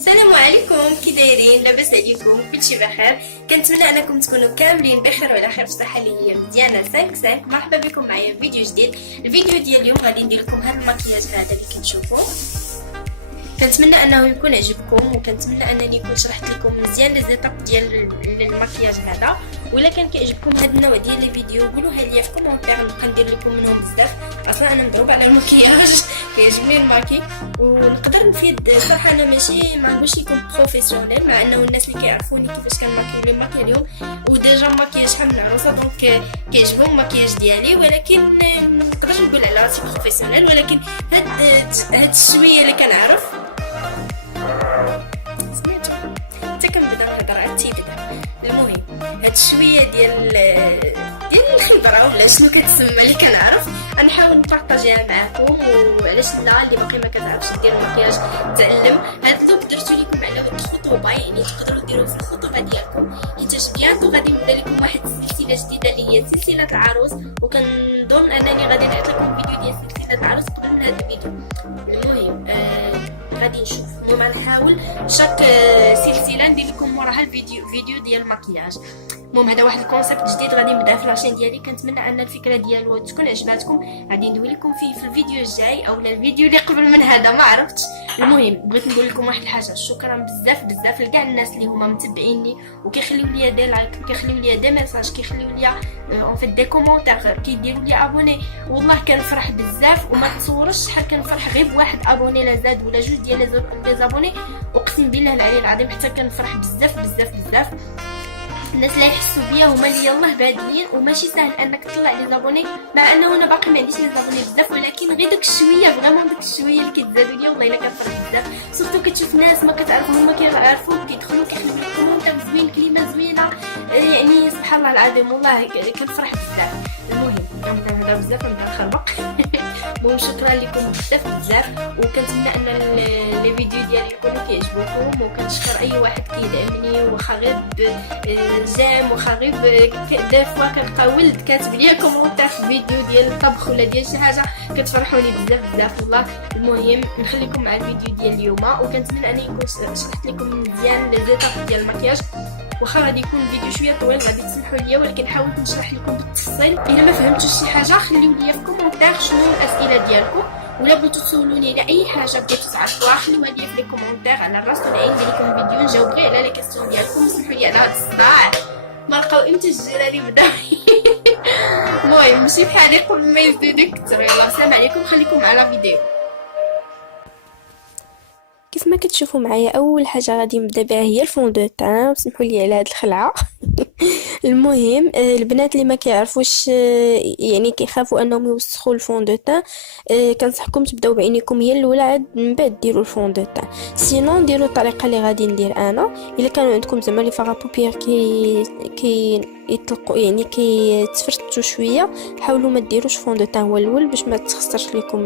السلام عليكم، كي دايرين؟ لاباس عليكم؟ كلشي بخير. كنتمنى انكم تكونوا كاملين بخير وعلى خير في الصحه اللي هي مزيانه 5. مرحبا بكم معايا في فيديو جديد. الفيديو ديال اليوم غادي ندير لكم هذا المكياج هذا اللي كتشوفوه. كنتمنى انه يكون عجبكم، وكنتمنى انني كنت شرحت لكم مزيان لي زيتاب ديال المكياج هذا. ولا كان كيعجبكم هذا النوع ديال لي فيديو قولوها لي في كومونتير، نبقى ندير لكم منهم بزاف. اصلا انا مضروبه على المكياج كيعجبني الماكي ونقدر نفيد. صراحه انا ماشي معغوش يكون بروفيسيونيل، مع انه الناس اللي كيعرفوني كيفاش كنماكي الماكي اليوم وديجا ماكياج شحال من عروسه دونك كيعجبهم الماكياج ديالي، ولكن ما نقدرش نقول على راسي بروفيسيونيل. ولكن هاد الشويه اللي كنعرف سمعتو حتى كنبدا نهضر عاد تيبدا. المهم هاد شويه ديال الخبره ولا شنو كتسمى اللي كنعرف غنحاول نبارطاجيها معاكم. وعلاش لا اللي باقي ما كتعرفش دير المكياج تعلم. هاد اللوك درتو لكم على ود الخطوبه، يعني تقدروا ديروه في الخطوبه ديالكم، حيت بيانتو غادي نبدا لكم واحد السلسله جديده اللي هي سلسله العروس، وكنظن انني غادي نحط لكم فيديو ديال سلسله العروس قبل من هذا الفيديو. المهم غادي نشوف. المهم غنحاول شاك سلسله ندير لكم وراها فيديو ديال المكياج. المهم هذا واحد الكونسيبت جديد غادي نبدا في لاشين ديالي. كنتمنى ان الفكره ديالو تكون عجباتكم. غادي ندوي لكم فيه في الفيديو الجاي او الفيديو اللي قبل من هذا، ما عرفتش. المهم بغيت نقول لكم واحد الحاجه، شكرا بزاف لكاع الناس اللي هما متبعيني وكيخليو لي دي لايك، كيخليو لي دي ميساج، كيخليو لي اون فيت دي كومونتير، كيديروا لي ابوني. والله كنفرح بزاف وما تصورش شحال كنفرح غير بواحد ابوني لا زاد ولا جوج ديال لي زابوني. اقسم بالله العلي العظيم حتى كنفرح بزاف. الناس اللي يحسوا بيا هما اللي يلاه بادلين، وماشي سهل انك تطلع لي زابوني، مع انه انا باقي ما عنديش لي زابوني بزاف، ولكن غير داك الشويه فريمون داك الشويه اللي كيتزادوا لي والله الا كنفرح بزاف. سورتو كتشوف ناس ما كتعرفهم هما كيعرفوك كيدخلوا كيخليو لك كومونتير زوين، كلمه زوينه، يعني سبحان الله العظيم والله كنفرح بزاف. المهم كنبدا نهضر بزاف ونبدا نخربق. المهم شكرا لكم بزاف وكنتمنى ان لي فيديو ديالي يكونوا كيعجبوكم، وكنشكر اي واحد كيدعمني واخا غير جيم واخا غير دي فوا كنلقى ولد كاتب ليا كومونتير في فيديو ديال الطبخ ولا ديال شي حاجه كتفرحوني بزاف والله. المهم نخليكم مع الفيديو ديال اليوم، وكنتمنى اني نكون شرحت لكم مزيان لي زيتاب ديال المكياج. واخا غادي يكون الفيديو شويه طويل غادي تسمحوا لي، ولكن حاولت نشرح لكم بالتفصيل. الا ما فهمتوش شي حاجه خليو لي في كومونتير شنو الاسئله ديالكم، ولا بغيتو تسولوني على اي حاجه بغيتو تعرفوها خليوها لي في لي كومونتير. على الراس والعين ندير لكم فيديو نجاوب غير على لي كيسيون ديالكم. سمحوا لي على هذا الصداع، ما لقاو امتى الجيراني بداو. المهم ماشي بحالي قبل ما يزيدوا يكثروا. يلاه السلام عليكم، خليكم على فيديو. كيف ما كتشوفوا معايا اول حاجه غادي نبدا بها هي الفون دو تان. سمحوا لي على هاد الخلعه. المهم البنات اللي ما كيعرفوش يعني كيخافوا انهم يوسخوا الفون دو تان، كنصحكم تبداو بعينيكم هي الاولى، عاد من بعد ديروا الفون دو تان. سينون ديروا الطريقه اللي غادي ندير انا. الا كانوا عندكم زعما لي فاغا بوبيير كي يطلقوا يعني كيتفرتوا شويه، حاولوا ما ديروش فون دو تان هو الاول باش ما تخسرش لكم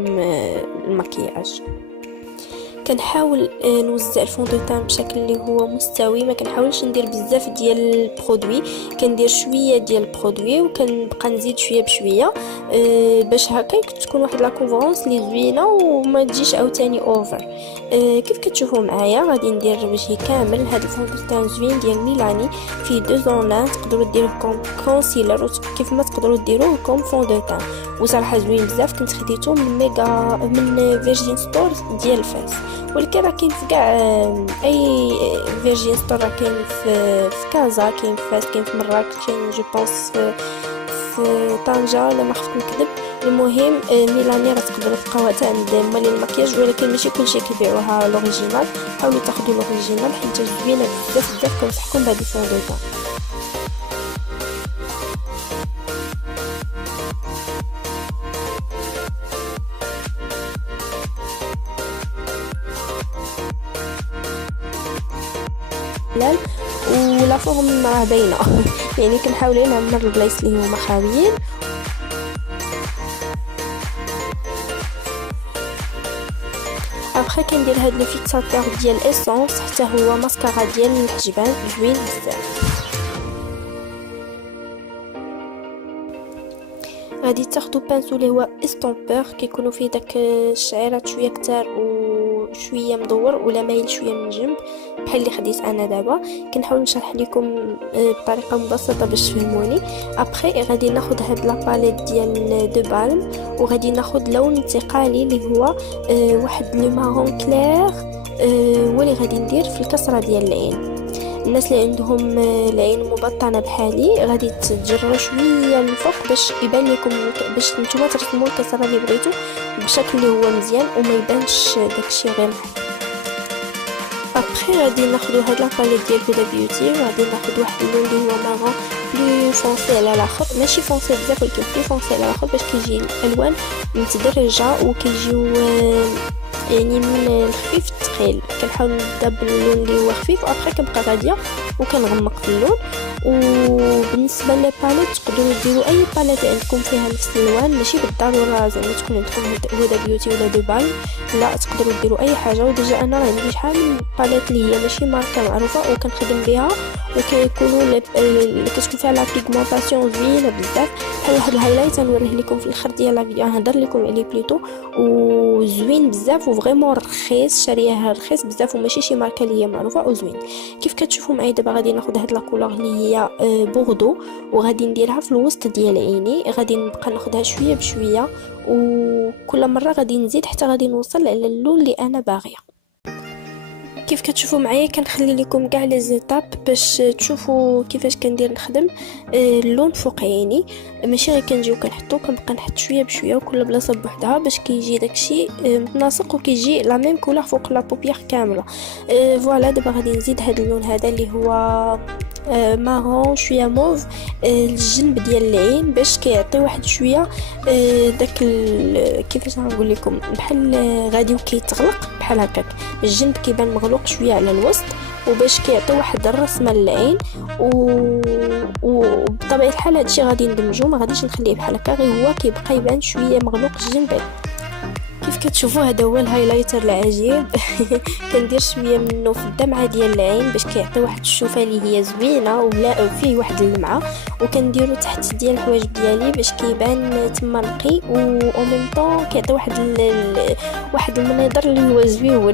المكياج. كنحاول نوزع الفون دو تان بشكل اللي هو مستوي، ما كنحاولش ندير بزاف ديال البرودوي، كندير شويه ديال البرودوي وكنبقى نزيد شويه بشويه باش هكا تكون واحد لا كوفرونس لي زوينه وما تجيش عاوتاني اوفر. كيف كتشوفوا معايا غادي ندير وجهي كامل. هذا الفون دو تان زوين ديال ميلاني فيه دو زون، تقدروا ديروه كوم كونسيلر كيف ما تقدروا ديروه كوم فون دو تان، وصراحه زوين بزاف. كنت خديته من ميغا من فيرجين ستور ديال فاس، ولكن راه كاين في كاع اي فيرجين ستور، راه كاين في كازا، كاين في فاس، كاين في مراكش، كاين جو بونس في طنجة الا ما خفت نكذب. المهم ميلاني راه تقدروا تلقاوها حتى عند مالي المكياج، ولكن ماشي كلشي كيبيعوها لوريجينال. حاولوا تاخذوا لوريجينال حيت زوينه بزاف. كنصحكم بهذه الفون دو تان. ولا فوقهم راه باينه. يعني كنحاول نعمر البلايص اللي هما خاويين. ابخي كندير هاد لو فيكساتور ديال اسونس، حتى هو ماسكارا ديال الحجبان زوين بزاف. غادي تاخدوا بانسو اللي هو استومبور كيكونوا فيه داك الشعيرات شويه كتار شويه مدور ولا مايل شويه من جنب بحال اللي خديت انا دابا. كنحاول نشرح لكم بطريقه مبسطه باش تفهموني. ابخي غادي ناخذ هاد لا باليت ديال دو بالم وغادي ناخذ لون انتقالي اللي هو واحد لو مارون كلير، هو اللي غادي ندير في الكسره ديال العين. الناس اللي عندهم العين مبطنه بحالي غادي تجروا شويه للفوق باش يبان لكم، باش نتوما ترسموا الكسره اللي بغيتو بشكل اللي هو مزيان وما يبانش داكشي غير. ابخي غادي ناخذ هاد لا باليت ديال هدى بيوتي وغادي ناخذ واحد اللون اللي هو مارون بلو فونسي على الاخر، ماشي فونسي بزاف ولكن بلو فونسي على الاخر باش كيجي الالوان متدرجه وكيجيو يعني من الخفيف الثقيل. كنحاول نبدا باللون اللي هو خفيف وابخي كنبقى غاديه وكنغمق في اللون. وبالنسبه لي باليت تقدروا ديروا اي باليت عندكم فيها نفس الالوان، ماشي بالضروره زعما تكون عندكم هدى بيوتي ولا دو بالم، لا تقدروا ديروا اي حاجه. وديجا انا عندي شحال من باليت اللي هي ماشي ماركه معروفه وكنخدم بها وكيكونوا كتكون فيها لا بيغمونطاسيون زوينه بزاف. بحال واحد الهايلايت غنوريه لكم في الاخر ديال لا فيديو، نهضر لكم عليه بليتو، وزوين بزاف وفريمون رخيص، شاريها رخيص بزاف وماشي شي ماركه اللي هي معروفه وزوين. كيف كتشوفوا معايا دابا غادي ناخذ هاد لا كولور اللي هي بوردو وغادي نديرها في الوسط ديال عيني. غادي نبقى ناخذها شويه بشويه وكل مره غادي نزيد حتى غادي نوصل على اللون اللي انا باغيه. كيف كتشوفوا معايا كنخلي لكم كاع لي زيتاب باش تشوفوا كيفاش كندير نخدم اللون فوق عيني. ماشي غير كنجي وكنحطو، كنبقى نحط شويه بشويه وكل بلاصه بوحدها باش كيجي داكشي متناسق وكيجي لا ميم كولور فوق لا بوبيير كامله. فوالا دابا غادي نزيد هذا اللون هذا اللي هو مارون شويه موف الجنب ديال العين باش كيعطي واحد شويه داك كيفاش نقول لكم بحال غادي وكيتغلق بحال هكاك، الجنب كيبان مغلوق شويه على الوسط وباش كيعطي واحد الرسمه للعين. وبطبيعه الحال هادشي غادي ندمجو، ما غاديش نخليه بحال هكا غير هو كيبقى يبان شويه مغلوق الجنب. كيف كتشوفوا هذا هو الهايلايتر العجيب كندير شويه منه في الدمعه ديال العين باش كيعطي واحد الشوفه اللي هي زوينه ولا فيه واحد اللمعه، وكنديرو تحت ديال الحوايج ديالي باش كيبان تما نقي و ميم طون كيعطي واحد المنظر اللي هو زويون.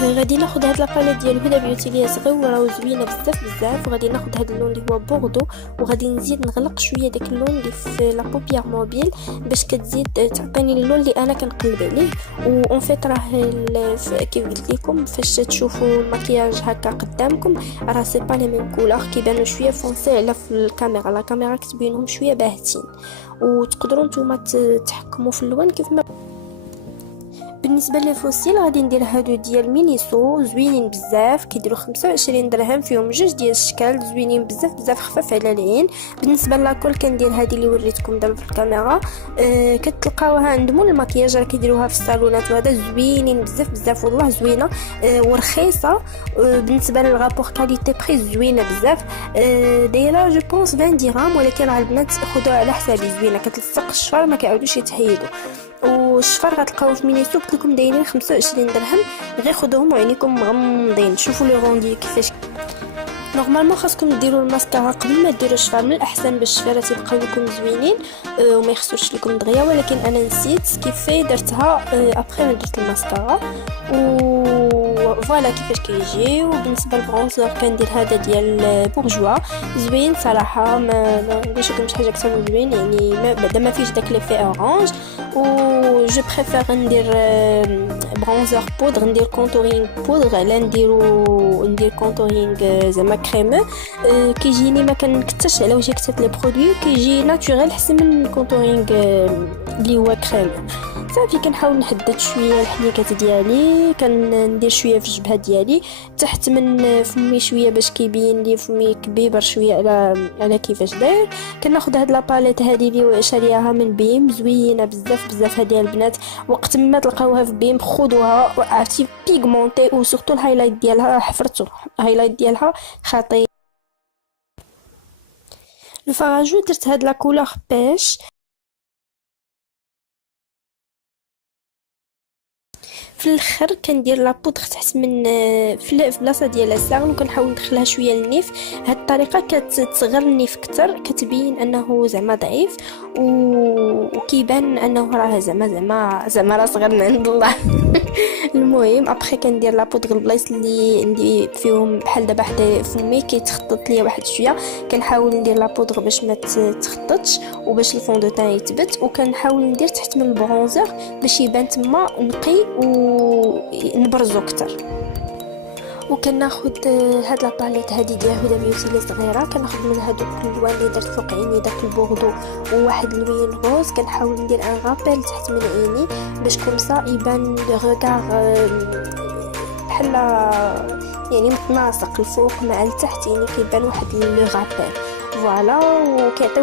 غادي ناخذ هاد لاباليت ديال هدى بيوتي اللي صغيره وزوينه بزاف وغادي ناخذ هاد اللون اللي هو بوردو وغادي نزيد نغلق شويه داك اللون اللي في لا بوبيير موبيل باش كتزيد تعطيني اللون اللي انا كنقلب عليه. اون فيت راه كيف قلت لكم فاش تشوفوا المكياج هكا قدامكم راه سي با لي ميم كولور، كيبانوا شويه فونسي على في الكاميرا، لا كاميرا كتبينهم شويه باهتين وتقدروا نتوما تحكموا في اللون كيف ما. بالنسبه للفوسيل غادي ندير هادو ديال مينيسو زوينين بزاف، كيديروا 25 درهم، فيهم جوج ديال الشكال زوينين بزاف خفاف على العين. بالنسبه لاكل كندير هذه اللي وريتكم دابا في الكاميرا، كتلقاوها عند مول المكياج راه كيديروها في الصالونات وهذا زوينين بزاف والله زوينه ورخيصه. بالنسبه للغابور كاليتي بري زوينه بزاف، دايره جو بونس 20 درهم، ولكن راه البنات خذوها على حسابي زوينه، كتلصق الشفر ما كيعاودوش يتحيدوا. والشفر غتلقاو في مينيسو قلت لكم دايرين 25 درهم، غير خذوهم وعينيكم مغمضين. شوفوا لي روندي كيفاش. نورمالمون خاصكم ديروا الماسكارا قبل ما ديروا الشفار، من الاحسن باش الشفارات يبقاو لكم زوينين وما يخسروش لكم دغيا، ولكن انا نسيت كيفاش درتها ابري ما درت الماسكارا. فوالا كيفاش كيجي. وبالنسبه للبرونزر كندير هذا ديال بورجوا زوين صراحه، ما نقولش لكم شي حاجه اكثر من زوين، يعني بعدا ما فيش داك ليفي اورانج. و جو بريفير ندير برونزر بودر، ندير كونتورينغ بودر على ندير كونتورينغ زعما كريمو. كيجيني ما كنكترش على وجهي كثرت لي برودوي، كيجي ناتوريل احسن من الكونتورينغ اللي هو كريمو. صافي كنحاول نحدد شويه الحنيكات ديالي، كندير شويه في الجبهه ديالي تحت من فمي شويه باش كيبين لي فمي كبيبر شويه على كيفاش داير. كناخذ هاد لاباليت هذه اللي شارياها من بيم زوينه بزاف هذه البنات، وقت ما تلقاوها في بيم خذوها، عرفتي بيغمونتي وسورتو الهايلايت ديالها حفرتو، الهايلايت ديالها خطير. الفراجو درت هاد لا كولور بيش، في الاخر كندير لابودغ تحت من في بلاصه ديال الساغن، وكنحاول ندخلها شويه للنيف. هاد الطريقه كتصغر النيف اكثر، كتبين انه زعما ضعيف وكيبان انه راه زعما راه صغر من عند الله. المهم ابخي كندير لابودغ البلايص اللي عندي فيهم بحال دابا حدا فمي كيتخطط ليا واحد شويه، كنحاول ندير لابودغ باش ما تخططش وباش الفون دو تان يثبت، وكنحاول ندير تحت من البرونزر باش يبان تما نقي ونبرزو اكثر. وكناخذ هاد لاباليت هادي ديال هدى بيوتي اللي صغيره، كناخذ من هادوك الالوان اللي درت فوق عيني، داك البوردو وواحد اللوين غوز، كنحاول ندير ان رابيل تحت من عيني باش كومسا يبان لو ريغار بحال يعني متناسق الفوق مع التحت، يعني كيبان واحد لو رابيل فوالا. وكيعطي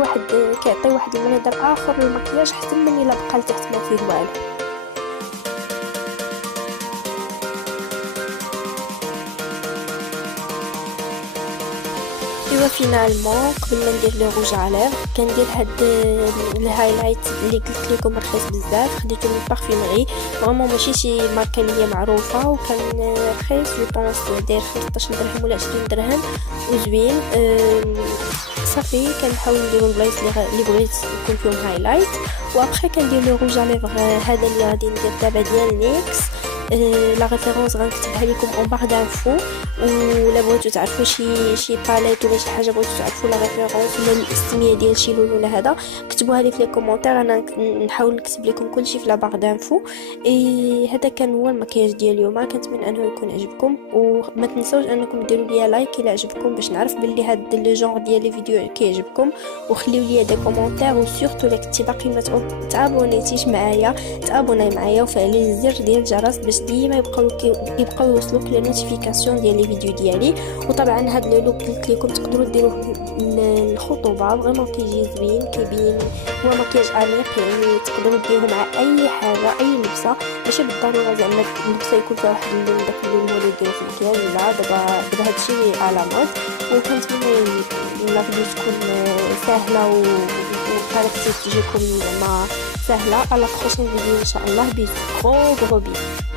واحد المنظر اخر للمكياج حتى من الا بقى لتحت ما فيه والو. ايوا فينالمون قبل ما ندير لو روج على ليفر كندير هاد الهايلايت اللي قلت لكم رخيص بزاف، خديته من بارفيمري فريمون ماشي شي ماركه اللي معروفه، وكان رخيص جو بونس داير 15 درهم ولا 20 درهم وزوين. صافي كنحاول نديرو البلايص اللي بغيت يكون فيهم هايلايت. وابخي كندير لو روج على ليفر هذا اللي غادي ندير دابا ديال نيكس. لا ريفيرونس غنكتبها لكم اون بار دانفو، ولا بغيتو تعرفوا شي باليت ولا شي حاجه بغيتو تعرفوا لا ريفيرونس ولا الاسميه ديال شي لون ولا هذا، كتبوها لي في لي كومونتير، انا نحاول نكتب لكم كلشي في لا بار دانفو. هذا كان هو المكياج ديال اليوم، كنتمنى انه يكون عجبكم، وما تنسوش انكم ديروا لي لايك الا عجبكم باش نعرف باللي هاد لي جونغ ديال لي فيديو كيعجبكم، وخليو لي دي كومونتير، وسورتو الا كنتي باقي ما تابونيتيش معايا تابوناي معايا وفعلي الزر ديال الجرس باش ديما يبقاو يوصلوك لي نوتيفيكاسيون ديال لي فيديو ديالي. وطبعا هاد لو لوك قلت لكم تقدروا ديروه الخطوبه، فريمون كيجي زوين كيبين هو مكياج انيق، يعني تقدروا ديروه مع اي حاجه اي لبسه، ماشي بالضروره زعما اللبسه يكون فيها واحد اللون داك اللون اللي ديروا في المكياج، لا دابا هادشي على مود. وكنتمنى لا فيديو تكون سهله وطريقتي تجيكم زعما سهله. على بروشين فيديو ان شاء الله. بيسو غرو بيسو.